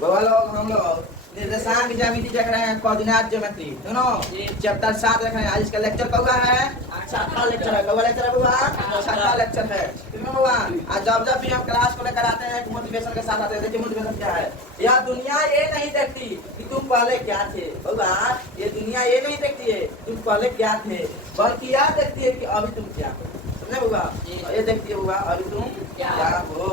बाबा लोग हम लोग निर्देशांक ज्यामिति देख रहे हैं, कोऑर्डिनेट ज्योमेट्री दोनों चैप्टर 7 देख रहे हैं। आज इसका लेक्चर कब है? छठा लेक्चर है। कब लेक्चर है बाबा? छठा लेक्चर है। ठीक है बाबा। आज जब भी हम क्लास को लेकर आते हैं मोटिवेशन के साथ आते हैं। देखिए मोटिवेशन क्या है। यह दुनिया ये नहीं देखती कि तुम पहले क्या थे बाबा, ये दुनिया ये नहीं देखती है तुम पहले क्या थे, बल्कि यह देखती है कि अभी तुम क्या हो। समझे बाबा? ये देखती है बाबा अभी तुम क्या हो।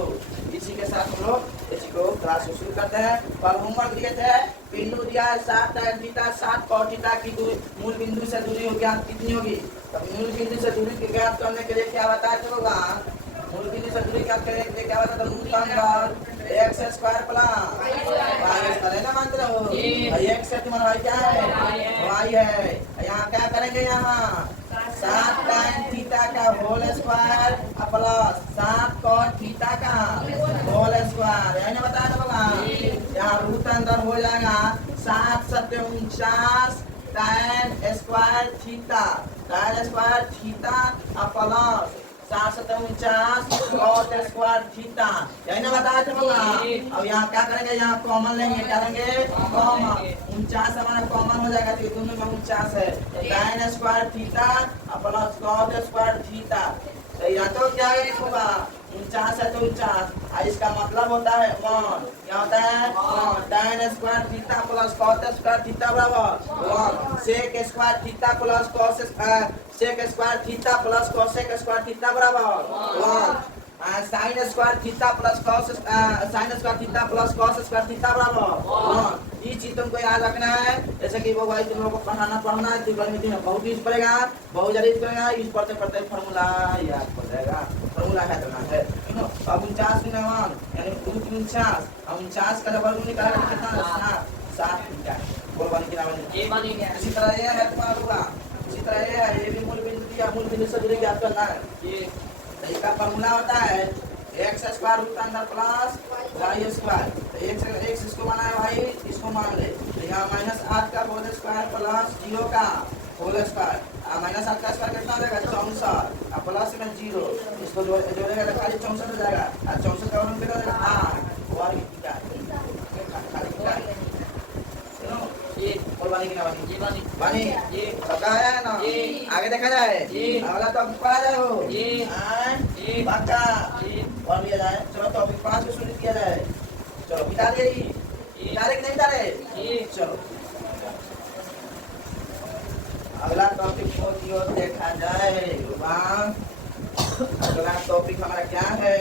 इसी के साथ हम लोग इसी को क्लास शुरू करते हैं। कल होमवर्क दिए थे, बिंदु दिया है 7 tan थीटा 7 cos थीटा की मूल बिंदु से दूरी हो गया कितनी होगी? तो मूल बिंदु से दूरी की ज्ञात करने के लिए क्या बताया था होगा? मूल बिंदु से दूरी ज्ञात करने के लिए क्या बताया था? रूट अंदर x square plus y square ना मानते रहो। x से तुम्हारा y क्या है? y है। यहाँ क्या करेंगे? यहाँ 7 tan थीटा का whole square plus 7 cos theta का होल स्क्वायर है ना बताया था बाबा। यहाँ रूट अंदर हो जाएगा 7 7 49 tan square theta plus 7 7 49 cos square theta यही ना बताया था बाबा। अब यहाँ क्या करेंगे? यहाँ कॉमन लेंगे। क्या लेंगे? कॉमन। 49 हमारा कॉमन हो जाएगा तो दोनों में 49 है। tan square theta plus cos square theta तो या तो क्या होगा? 49 है तो 49। इसका मतलब होता है 1। क्या होता है? 1 tan square theta plus cos square theta बराबर 1 sec square theta plus cos sec square theta plus cosec square theta बराबर 1 sin square theta plus cos sin square theta plus cos square theta बराबर 1। ये चीज तुमको याद रखना है। जैसे कि वो भाई तुम लोगों को पढ़ना है त्रिकोणमिति में बहुत यूज पड़ेगा, बहुत जल्दी पड़ेगा। यूज पढ़ते पढ़ते फॉर्मूला याद पड़ जाएगा। फॉर्मूला क्या करना है? अब 49 गुना 1 यानी 49। अब 49 का डबल निकालेगा कितना? 7 थीटा। बोल बन के नाम इसी तरह ये है तुम्हारा होगा। इसी तरह ये है, ये भी मूल बिंदु दिया, मूल बिंदु से दूरी ज्ञात करना है। ये इसका फॉर्मूला होता है x स्क्वायर रूट अंदर प्लस y स्क्वायर। तो x इसको माना है भाई, इसको मान ले। तो यहाँ -8 का होल स्क्वायर प्लस 0 का होल स्क्वायर -8 का स्क्वायर कितना हो जाएगा? 64 प्लस में 0 इसको जोड़ेगा तो खाली 64 हो जाएगा। 64 का वर्ग कितना हो जाएगा? 8 वर्ग थीटा। बानी ये सबका है ना? आगे देखा जाए अगला टॉपिक पढ़ा जाए हो पक्का पढ़ लिया जाए। चलो टॉपिक 5 को शुरू किया जाए। चलो बिता दे कि नहीं बिता चलो अगला टॉपिक को देखा जाए। अगला टॉपिक हमारा क्या है?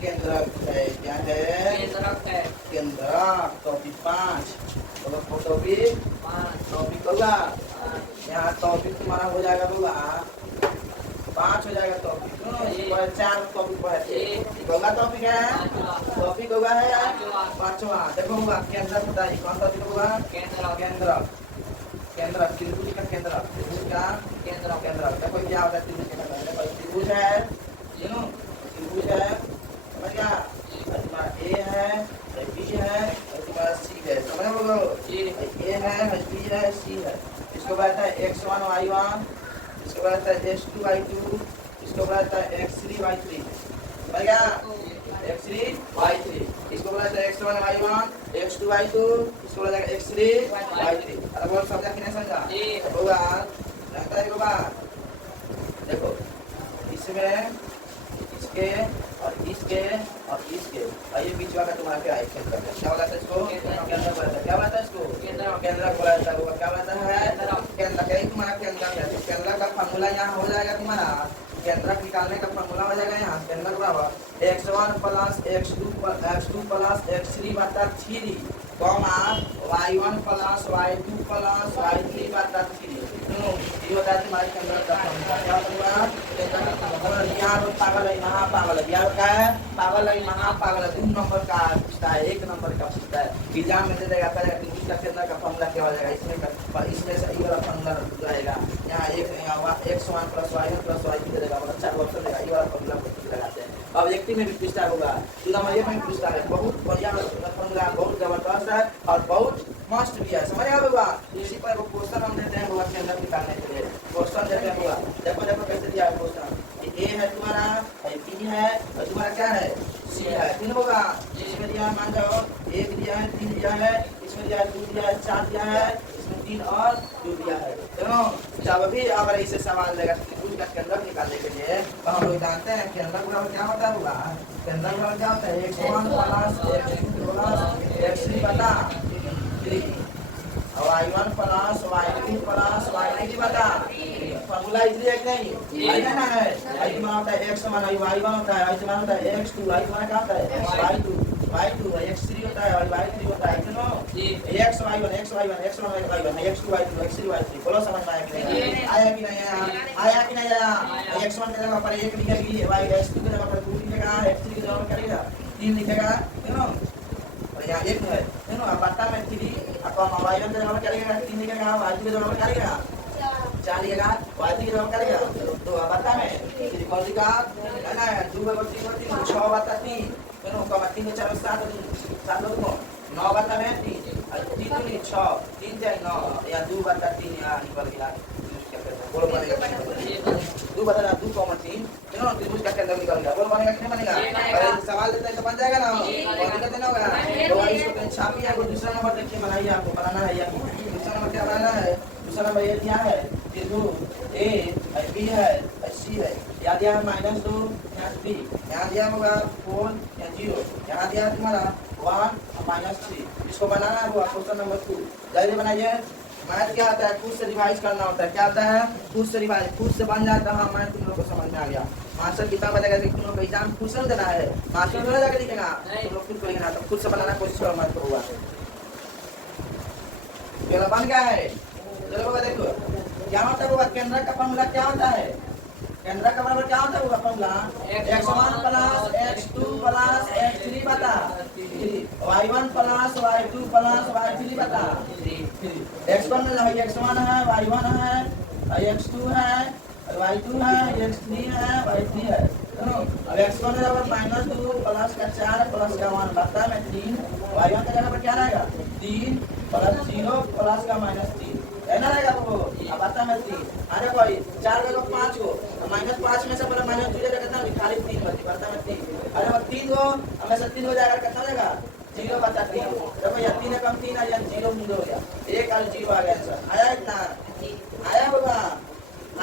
केंद्रक है। क्या है? केंद्रक। टॉपिक 5 टॉपिक होगा। यहाँ टॉपिक तुम्हारा हो जाएगा होगा 5 हो जाएगा टॉपिक। 4 टॉपिक पढ़े होगा। टॉपिक है टॉपिक होगा है 5वां। देखो होगा केंद्र बताइए कौन सा होगा? केंद्र केंद्र त्रिभुज का केंद्र। त्रिभुज का केंद्र देखो क्या होता है? त्रिभुज का केंद्र त्रिभुज है। त्रिभुज है समझ गया? तुम्हारा ए है, बी है और तुम्हारा सी है। समझ बोलो ए है, बी है, सी है। इसको कहता है x1 y1, इसको कहता है x2 y2, इसको कहता है x3 y3। समझ गया? x3 y3 इसको कहता है x1 y1, x2 y2, इसको कहता है x3 y3। अब बोल समझा कि नहीं समझा? होगा लगता है होगा। देखो इसमें इसके और इसके और इसके और ये बीच वाला तुम्हारा क्या है? केंद्र। क्या बोला था इसको? केंद्र बोला था। क्या बोला था इसको? केंद्र बोला था। वो क्या बोला है? केंद्र। क्या तुम्हारा केंद्र है? केंद्र का फॉर्मूला यहाँ हो जाएगा तुम्हारा। केंद्र निकालने का फॉर्मूला हो जाएगा यहाँ केंद्र बराबर x1 plus x2 plus x3 बटा 3 comma y1 plus y2 plus y3 बटा 3। ये होता है तुम्हारे केंद्र का फॉर्मूला। क्या फॉर्मूला? केंद्र का फॉर्मूला। बिहार पागल है, महापागल है। बिहार का है पागल है, महापागल है। 2 नंबर का पूछता है, 1 नंबर का पूछता है। एग्जाम में दे देगा पहले कि उसका केंद्र का फॉर्मूला क्या हो जाएगा? इसमें से ये वाला फॉर्मूला रहेगा। यहाँ x1 plus y1 plus y2 दे देगा। मतलब 4 ऑप्शन देगा। ये वाला फॉर्मूला लगाते हैं। ऑब्जेक्टिव में भी पूछता होगा, सुदामा ये में पूछता है। बहुत बढ़िया फॉर्मूला, बहुत जबरदस्त है और बहुत मस्त भी है। समझ आएगा? इसी पर वो क्वेश्चन हम देते हैं होगा केंद्र निकालने के लिए। क्वेश्चन देते हैं होगा। देखो कैसे दिया है क्वेश्चन। ए है तुम्हारा, बी है और तुम्हारा क्या है? सी सी है। तीन होगा इसमें दिया मान जाओ 1 दिया है, 3 दिया है, इसमें दिया है 2 दिया है, 4 दिया है, इसमें 3 और 2 दिया है। तो जब भी अगर इसे सवाल लेगा त्रिभुज का केंद्र निकालने के लिए तो हम लोग जानते हैं केंद्र बराबर क्या होता होगा। केंद्र बराबर क्या होता है x1 plus x2 plus x3 बटा 3 और y1 plus y2 plus y3 बटा फॉर्मूला इजी है कि नहीं? है ना है y मान होता है x मान y1 होता है, y मान होता है x2, y मान क्या होता है y2 x3 होता है और y3 होता है। दोनों x y1 x2 y2 x3 y3 बोलो समझ में आया कि नहीं? आया कि नहीं आया कि नहीं आया? x1 के जगह पर 1 लिखेगी, x2 के जगह पर 2 लिखेगा, x3 के जगह पर करेगा 3 लिखेगा। दोनों और यहाँ 1 है दोनों अब बट्टा में 3 आपका y1 के जगह पर करेगा 3 लिखेगा, y2 के जगह पर करेगा 4 लिखेगा, y3 के जगह पर करेगा तो अब बट्टा में 3 कौन लिखा है ना 2 बटा 3 6 बटा 3 दोनों का 3 के 4 7 7 दोनों 9 बटा में 3 3 3 6 3 4 9 या 2 बटा 3 यहाँ निकल गया। बोलो बनेगा 2 बटा 2 कॉमन 3 दोनों त्रिभुज का केंद्र निकल गया। बोलो बनेगा कि नहीं बनेगा? अरे सवाल देते हैं तो बन जाएगा ना, और दिक्कत नहीं होगा। तो इसको पेन छापिए, आपको दूसरा नंबर देखिए बनाइए, आपको बनाना है। या दूसरा नंबर क्या बनाना है? दूसरा नंबर ये दिया है त्रिभुज ए बी है सी है, यहाँ दिया है -2 यहाँ 3, यहाँ दिया होगा 4 या 0, यहाँ दिया तुम्हारा 1 और -3। इसको बनाना है क्वेश्चन नंबर 2। जल्दी बनाइए। मैथ क्या होता है? खुद से रिवाइज करना होता है। क्या होता है? खुद से रिवाइज, खुद से बन जाता है। मैथ तुम लोग को समझ में आ गया। मास्टर कितना बताएगा कि तुम लोग को एग्जाम खुद से देना है, मास्टर थोड़ा जाकर लिखेगा, तुम लोग खुद को लिखना। तो खुद से बनाना कोशिश करो, मैथ को होगा। चलो बन गया है। चलो बाबा देखो क्या होता है। केंद्र का फॉर्मूला क्या होता है? केंद्र का बराबर क्या होता है वो formula? x1 plus x2 plus x3 बटा y1 plus y2 plus y3 बटा x1 में x1 है, y1 है, x2 है, y2 है, x3 है, y3 है। अब x1 है -2 प्लस का 4 प्लस का 1 बटा में 3, y1 का जगह पर क्या रहेगा 3 प्लस 0 प्लस का -3 है ना रहेगा वो। अब बता में 3 अरे भाई 4 का 5 को -5 में से पहले -2 जाएगा कितना? खाली 3 बची बता में 3। अरे वो 3 को हमें से 3 हो जाएगा कितना जाएगा 0 बचा 3। देखो या 3 कम 3 आ या 0 हो गया, 1 और 0 आ गया आंसर। आया इतना? आया बाबा?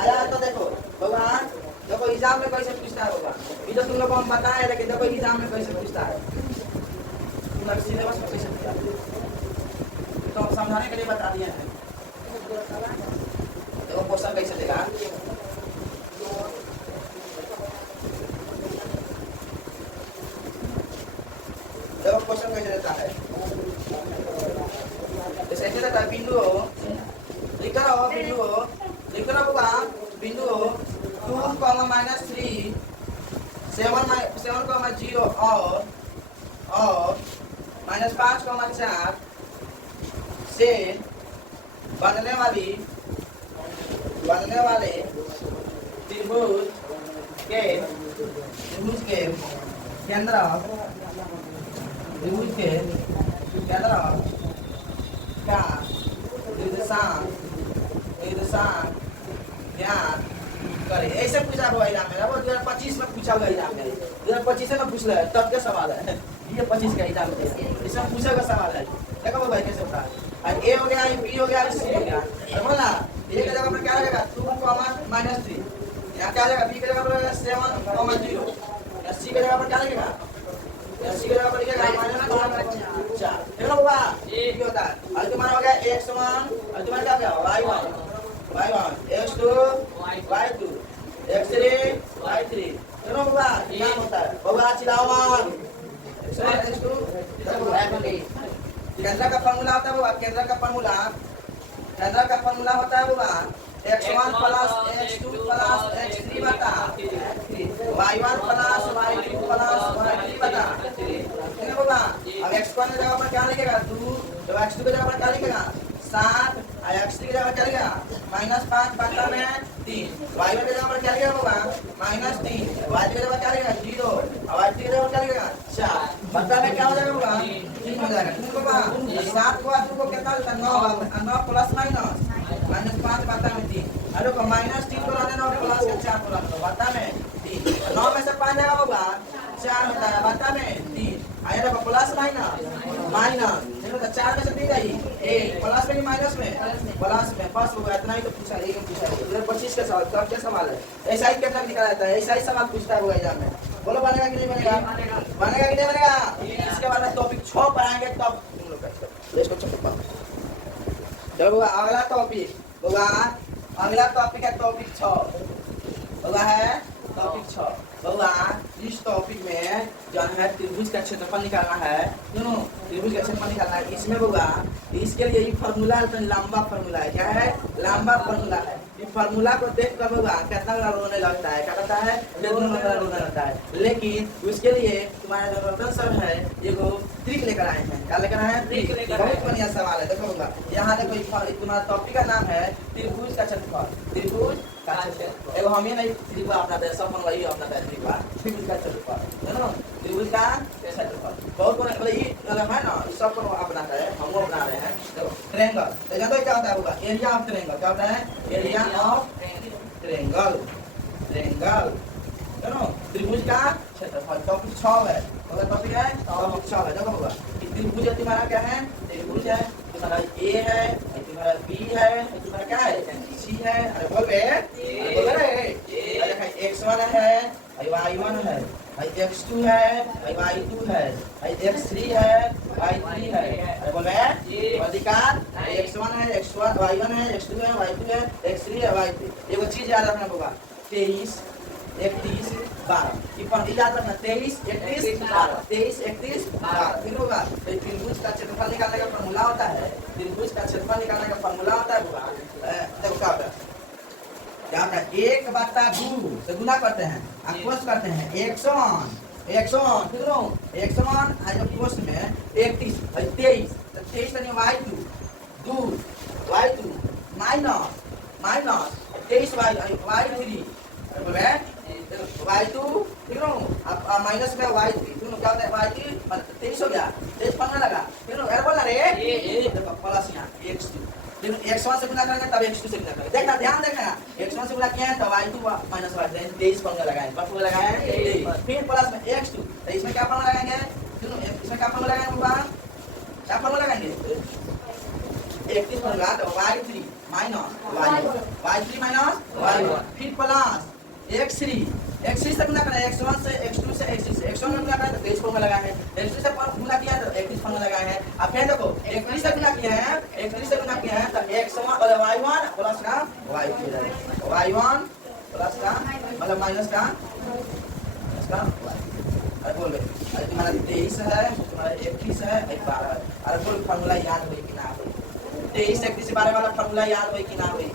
आया तो देखो भगवान देखो एग्जाम में कैसे पूछता है बाबा। ये तो तुम लोग को हम बताए, लेकिन देखो एग्जाम में कैसे पूछता है, तुम लोग सिलेबस में कैसे पूछता है तो समझाने के लिए बता दिए हैं। देखो क्वेश्चन कैसे देगा। देखो क्वेश्चन कैसे देता है। जैसे ऐसे देता है बिंदु हो, लिख रहा हो बिंदु हो, लिख रहा होगा बिंदु हो 2, -3 7, 0 और -5, 4 से बनने वाले त्रिभुज के केंद्र का निर्देशांक ज्ञात करे। ऐसे पूछा हुआ एग्जाम में, वो 2025 में पूछा हुआ एग्जाम में, 2025 में पूछ रहे तब के सवाल है। ये 25 का एग्जाम में इसमें पूछा का सवाल है। देखो भाई कैसे होता है। ए हो गया, बी हो गया, सी हो गया। बोला ए के जगह पर क्या लगेगा 2, -3, यहाँ क्या लगेगा? बी के जगह पर 7, 0, या सी के जगह पर क्या लगेगा? या सी के जगह पर लिखेगा -4। देखो बाबा ये होता है। और तुम्हारा हो गया x1 और तुम्हारा क्या हो गया y1 x2 y2 x3 y3। देखो बाबा क्या होता है बाबा चिल्लाओ x2 केंद्र का फॉर्मूला होता है बाबा। केंद्र का फॉर्मूला होता है बाबा x1 plus x2 plus x3 बटा y1 plus y2 plus y3 बटा। ठीक है बाबा। अब x1 की जगह पर क्या लिखेगा 2, तो x2 की जगह पर क्या लिखेगा 7, और x3 की जगह पर क्या लिखेगा -5 बटा में 3, y1 की जगह पर क्या लिखेगा बाबा -3, y2 की जगह पर क्या लिखेगा 0, और y3 की जगह पर क्या लिखेगा 4 बटा में क्या हो जाएगा बाबा 3 हो जाएगा। ठीक है बाबा। 7 को 2 को कितना होता है 9 प्लस -5 बटा में 3। अरे को -3 को रहने दो प्लस के 4 को रहने दो बटा में 3। 9 में से 5 जाएगा बाबा 4 होता है बटा में आया देखो प्लस माइनस देखो तो 4 में से दी गई एक प्लस में कि माइनस में प्लस में बस होगा इतना ही तो पूछा एक में पूछा है 25 का सवाल तब क्या सवाल है ऐसा ही कितना निकला जाता है ऐसा ही सवाल पूछता है वो एग्जाम में बोलो बनेगा कि नहीं बनेगा बनेगा कि नहीं बनेगा इसके बाद में टॉपिक 6 पढ़ाएंगे तब तुम लोग का इसको चलो अगला टॉपिक होगा अगला टॉपिक है टॉपिक 6 होगा है टॉपिक 6 होगा इस टॉपिक में जो है त्रिभुज का क्षेत्रफल निकालना है सुनो त्रिभुज का क्षेत्रफल निकालना है इसमें होगा इसके लिए ये फार्मूला लंबा फार्मूला है क्या है लंबा फार्मूला है इस फार्मूला को देख कर होगा कितना रोने लगता है क्या कहता है रोने लगता है लेकिन उसके लिए तुम्हारा जो रतन सर है ये को ट्रिक लेकर आए हैं क्या लेकर आए हैं ट्रिक बहुत बढ़िया सवाल है देखो होगा यहाँ देखो तुम्हारा टॉपिक का नाम है त्रिभुज का क्षेत्रफल त्रिभुज का क्षेत्रफल एगो हम ही नहीं त्रिभुज अपना है सब बनवाइए अपना है त्रिभुज का क्षेत्रफल है ना त्रिभुज का क्षेत्रफल बहुत बड़ा ये अलग है ना सब को अपना है हम अपना रहे हैं देखो ट्रायंगल तो जानते हो क्या होता है होगा एरिया ऑफ ट्रायंगल क्या होता है एरिया ऑफ ट्रायंगल ट्रायंगल है ना त्रिभुज का क्षेत्रफल टॉपिक 6 है अगर टॉपिक है टॉपिक 6 है देखो होगा त्रिभुज तुम्हारा क्या है त्रिभुज है तुम्हारा ए है तुम्हारा बी है तुम्हारा क्या है सी है अरे बोल रहे x1 है y1 है x2 है y2 है x3 है y3 है अरे बोल रहे अधिकार x1 है x1 y1 है x2 है y2 है x3 है y3 एगो चीज याद रखना होगा 23 31 12 याद रखना 23 31 12 23 31 12 फिर होगा त्रिभुज का क्षेत्रफल निकालने का फॉर्मूला होता है त्रिभुज का क्षेत्रफल निकालने का फॉर्मूला होता है होगा देखो क्या होता है क्या होता है 1/2 से गुना करते हैं अपोज करते हैं 101 कितनो 101 आज अपोज में 31 23 तो 23 यानी y2 y2 माइनस 23 y3 बोले y2 कितनो अब माइनस में y3 कितनो क्या होता है y3 23 हो गया 23 पढ़ने लगा कितनो अरे बोल रहे ये देखो प्लस यहां x2 फिर x1 से गुना करेंगे तब x2 से गुना करेंगे देखना ध्यान देखना x1 से गुना किया है तब y2 माइनस y3 23 पढ़ने लगाएंगे कब पढ़ने लगाएंगे फिर प्लस में x2 तो इसमें क्या पढ़ने लगाएंगे कितनो इसमें क्या पढ़ने लगाएंगे बाबा क्या पढ़ने लगाएंगे 31 पढ़ने तो y3 minus y3 minus y1 फिर प्लस x3 से गुना करना है x1 से x2 से x3 से x1 में गुना करना है तो 23 फॉर्मूला लगाए हैं x3 से गुना किया है तो 31 फॉर्मूला लगाए हैं अब फिर देखो x3 से गुना किया है x3 से गुना किया है तो x1 और y1 प्लस का y3 y1 प्लस का मतलब माइनस का इसका अरे बोल अरे तुम्हारा 23 है तुम्हारा 31 है 12 है अरे बोल फॉर्मूला याद होई कि ना होई 23 31 से 12 वाला फॉर्मूला याद होई कि ना होई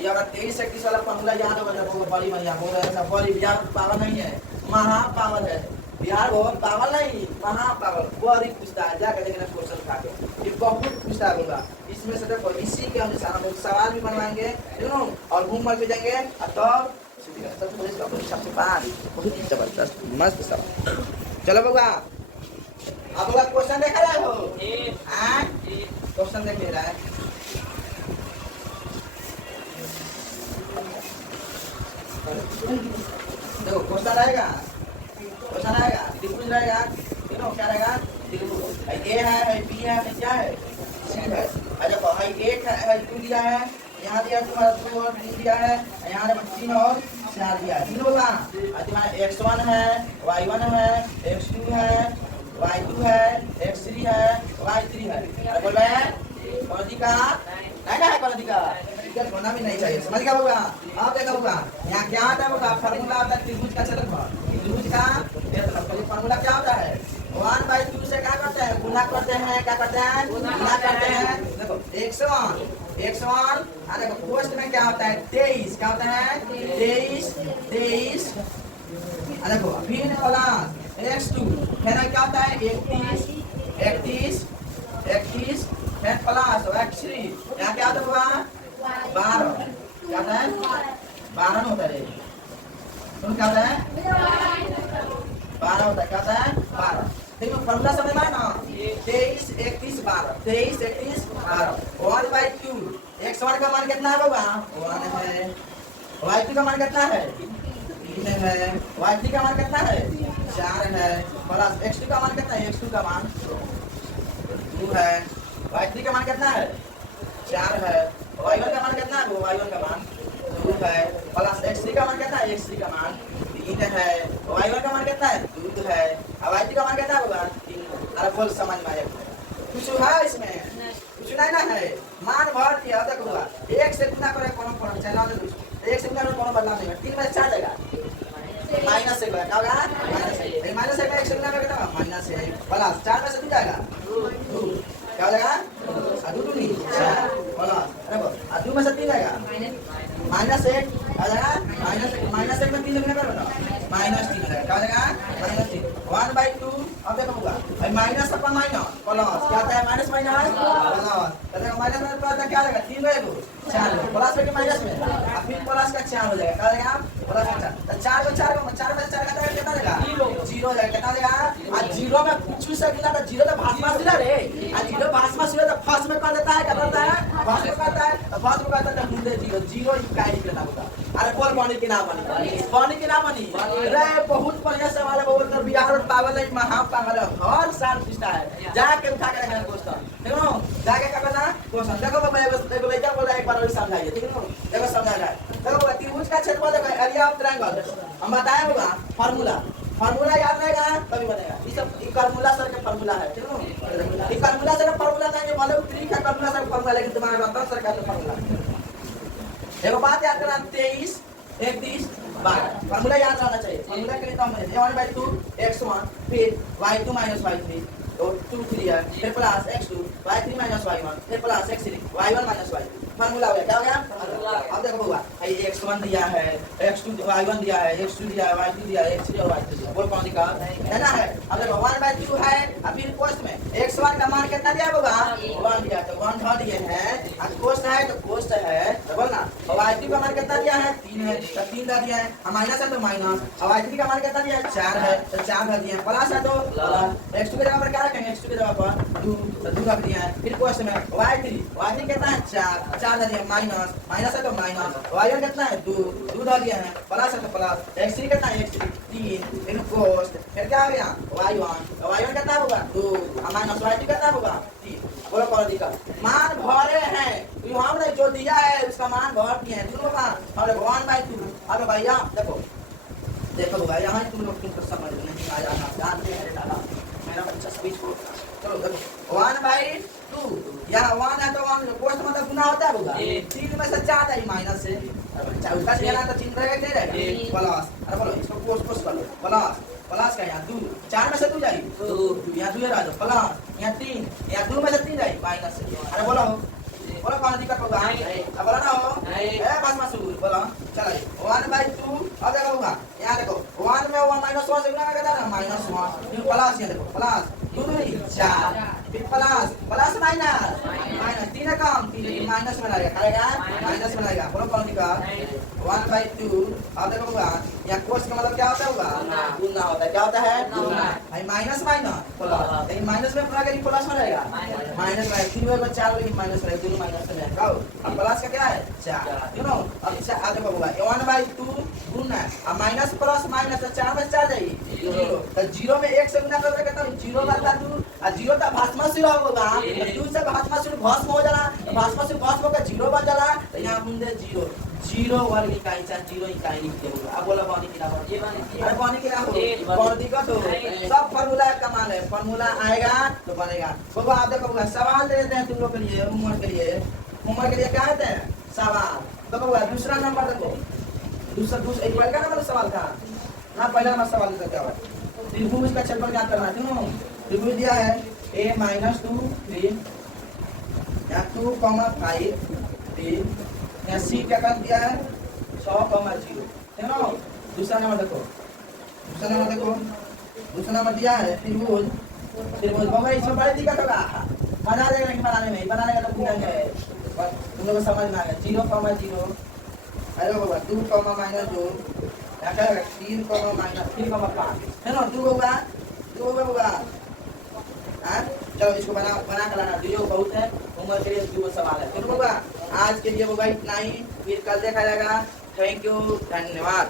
ये अगर 23 31 वाला फॉर्मूला याद होगा तो बड़ी बढ़िया बोल रहे हैं बड़ी बिहार पावर नहीं है महा पावर है बिहार बहुत पावर नहीं महा पावर बड़ी पूछता है जाकर देखना क्वेश्चन उठा के ये बहुत पूछता होगा इसमें से देखो इसी के अनुसार हम सवाल भी बनवाएंगे यू नो और घूम के जाएंगे और तब बहुत जबरदस्त मस्त सवाल चलो बउआ आप लोग क्वेश्चन देखा रहे हो क्वेश्चन देख रहा है देखो क्वेश्चन रहेगा त्रिभुज रहेगा तीनों क्या रहेगा त्रिभुज ए है बी है क्या है सी है देखो हाई 1 है 2 दिया है यहाँ दिया तुम्हारा 2 और 3 दिया है यहाँ 3 और 4 दिया है तीनों का तुम्हारा x1 है y1 है x2 है y2 है x3 है y3 है बोल रहे हैं कौन सी का नहीं ना है कौन सी का टिकट होना भी नहीं चाहिए समझ गया होगा आप देखा होगा यहाँ क्या आता है होगा फार्मूला आता है त्रिभुज का क्षेत्रफल त्रिभुज का क्षेत्रफल फार्मूला क्या होता है 1/2 से क्या करते हैं गुना करते हैं क्या करते हैं गुना करते हैं देखो x1 देखो पोस्ट में क्या होता है 23 क्या होता है 23 देखो फिर प्लस x2 फिर क्या होता है 31 फिर प्लस x3 यहाँ क्या होता है 12 क्या होता है 12 होता है तुम क्या होता है 12 होता है क्या होता है 12 देखो फॉर्मूला समझ में ना 23 31 12 23 31 12 1/2 x1 का मान कितना है बाबा 1 है y2 का मान कितना है 3 है y3 का मान कितना है 4 है प्लस x2 का मान कितना है, x2 का मान 2 है, y3 का मान कितना है 4 है, y1 का मान कितना है, वो y1 का मान 2 है, प्लस x3 का मान कितना है, x3 का मान 3 है, y1 का मान कितना है 2 है, और y3 का मान कितना होगा 3। अरे बोल समझ में आया कुछ है इसमें, कुछ नहीं ना है, मान भर दिया तक हुआ, 1 से गुना करे कोनो फर्क चला दे, 1 से गुना करे कोनो बदलाव नहीं है, 3 में 4 जाएगा माइनस से क्या होगा, माइनस से 1 से गुना करके कितना माइनस है प्लस 4 में से 2 जाएगा 2 क्या हो जाएगा 2 नहीं 4 प्लस अरे बोल 2 में से 3 जाएगा माइनस 1 आ जाएगा माइनस 1 में 3 गुना कर बताओ माइनस 3 जाएगा क्या हो जाएगा माइनस 3 1/2 अब देखो होगा भाई माइनस अपना माइनस प्लस क्या आता है माइनस माइनस प्लस तो माइनस में प्लस क्या आएगा 3 रहेगा 4 प्लस में माइनस में अब फिर प्लस का 4 हो जाएगा क्या हो जाएगा प्लस का 4 तो 4 में 4 में 4 कितना देगा 0 हो जाएगा कितना देगा आज 0 में कुछ से गिना तो 0 तो भाषमा सिला रे आज 0 भाषमा सिला तो फर्स्ट में कर देता है क्या करता है फर्स्ट में करता है तो फर्स्ट में करता है मुंडे 0 इकाई निकलना होता अरे बोल बनी कि ना बनी रे बहुत बढ़िया सवाल है बहुत बिहार पागल है महा पागल है हर साल पूछता है जाके उठा के रखना क्वेश्चन देखो जाके क्या करना क्वेश्चन देखो मैं देखो बेटा बोल रहा है एक बार और समझाइए ठीक है देखो समझा रहा है देखो त्रिभुज का क्षेत्रफल देखो एरिया ऑफ ट्रायंगल हम बताए होगा फार्मूला याद रहेगा कभी बनेगा ये सब फार्मूला सर का फार्मूला है ठीक है ये फार्मूला सर का फार्मूला नहीं है भले ट्रिक है फार्मूला सर का फार्मूला लेकिन दिमाग में आता सर का फार्मूला देखो बात याद करना 23 31 12 फार्मूला याद रहना चाहिए फार्मूला के लिए तो हमने a1/2 x1 फिर y2 - y3 तो 2 3 है फिर प्लस x2 y3 - y1 फिर plus x3 y1 - y2 formula हो गया क्या हो गया अब देखो होगा ये x1 दिया है x2 y1 दिया है x2 दिया है y2 दिया है x3 और y3 दिया बोल कौन दिखा है ना है अब देखो 1/2 है अब फिर कोष्ठ में x1 का मान कितना दिया होगा 1 दिया तो 1 धर दिए हैं अब कोष्ठ है तो कोष्ठ है तो बोल ना और y2 का मान कितना दिया है 3 है तो 3 धर दिया है हम माइनस है तो माइनस और y3 का मान कितना दिया है 4 है तो 4 धर दिए हैं प्लस है तो x2 की जगह पर क्या रखेंगे x2 की जगह पर 2 तो 2 रख दिए हैं फिर कोष्ठ में y3 कितना है 4 धर दिए माइनस है तो माइनस y1 कितना है 2 धर दिया है प्लस है तो प्लस x3 कितना है x3 3 फिर कोष्ठ फिर क्या हो गया y1 कितना होगा 2 माइनस y2 कितना होगा 3 बोलो कौन दिक्कत मान भरे हैं तो हमने जो दिया है उसका मान भर दिए हैं दोनों मान और 1/2 अब भैया देखो भाई यहाँ तुम लोग तुमको समझ नहीं आया जानते हैं दादा मेरा बच्चा स्पीच को चलो देखो 1/2 यहाँ 1 है तो 1 कोष्ठ मतलब गुना होता है होगा 3 में से 4 है माइनस से अच्छा उसका से ना तो चिन्ह रहेगा नहीं रहेगा प्लस अरे बोलो इसको कोष्ठ कर लो प्लस का यहाँ 2 4 में से 2 जाएगी यहाँ 2 रह जाओ प्लस यहाँ 3 यहाँ 2 में से 3 जाएगी माइनस से अरे बोलो कौन दिक्कत होगा अब बोला ना हो बस मसूर बोलो चलो 1/2 अब देखो होगा यहाँ देखो 1 में 1 - 1 से गुना करता है -1 फिर प्लस ये देखो प्लस 2 2 4 फिर प्लस माइनस 3 है कम 3 माइनस में लगेगा माइनस में लगेगा बोलो कौन दिक्कत 1/2 अब देखो होगा यहाँ कोष्ठ का मतलब क्या होता है होगा गुना होता है क्या होता है भाई माइनस प्लस लेकिन माइनस में पूरा प्लस में रहेगा माइनस में 3 में 4 लेकिन माइनस रहेगा दोनों माइनस में रहेगा अब प्लस का क्या है 4 यू नो अब देखो होगा 1/2 गुना अब माइनस प्लस माइनस 4 में 4 जाएगी 0 तो 0 में 1 से गुना करके कहता हूं 0/2 और 0 तो भस्मासुर होगा 2 से भस्मासुर भस्म हो जाला भस्मासुर भस्म होकर 0 बन जाला तो यहाँ मुंडे 0 वर्ग इकाई 0 इकाई लिखते होगा अब बोला बनी किना बनी अरे बनी किना हो कौन दिक्कत हो सब फार्मूला का मान है फार्मूला आएगा तो बनेगा बाबा आप देखो सवाल दे देते हैं तुम लोग के लिए होमवर्क के लिए क्या कहते हैं सवाल तो बाबा दूसरा नंबर देखो दूसरा एक पहला नंबर सवाल था ना पहला नंबर सवाल देते क्या त्रिभुज का क्षेत्रफल क्या करना है क्यों त्रिभुज दिया है a - 2 3 यहाँ 2,5 3 यहाँ सी क्या कर दिया है 100,0 है ना दूसरा नंबर देखो दूसरा नंबर दिया है त्रिभुज बाबा इसमें बड़ी दिक्कत होगा बना देगा नहीं बनाने का तो पूछेंगे तुम लोग समझ में आ गया 0,0 अरे बाबा 2, -2 क्या करेगा 3, -3,5 है ना 2 होगा चलो इसको बना कर लाना वीडियो बहुत है होमवर्क के लिए 2 सवाल है तो होगा आज के लिए होगा इतना ही फिर कल देखा जाएगा थैंक यू धन्यवाद।